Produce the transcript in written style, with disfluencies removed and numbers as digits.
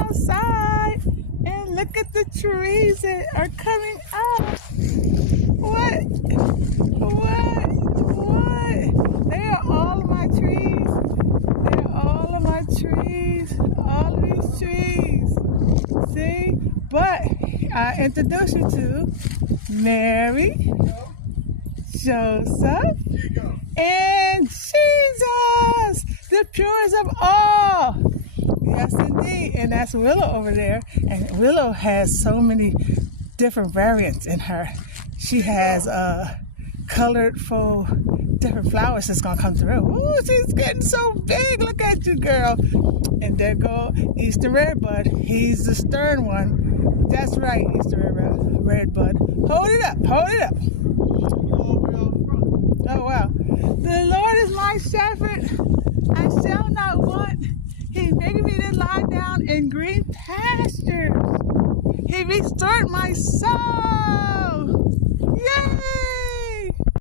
outside and look at the trees that are coming up. What? They are all of my trees. They're all of my trees. All of these trees. See? But I introduce you to Mary, Joseph, and Jesus, the purest of all. Yes, indeed. And that's Willow over there. And Willow has so many different variants in her. She has colorful different flowers that's going to come through. Ooh, she's getting so big. Look at you, girl. And there go Eastern Redbud. He's the stern one. That's right, Eastern Redbud. Hold it up. Oh, wow. The Lord is my shepherd. I shall not want. He maketh me to lie down in green pastures. He restored my soul.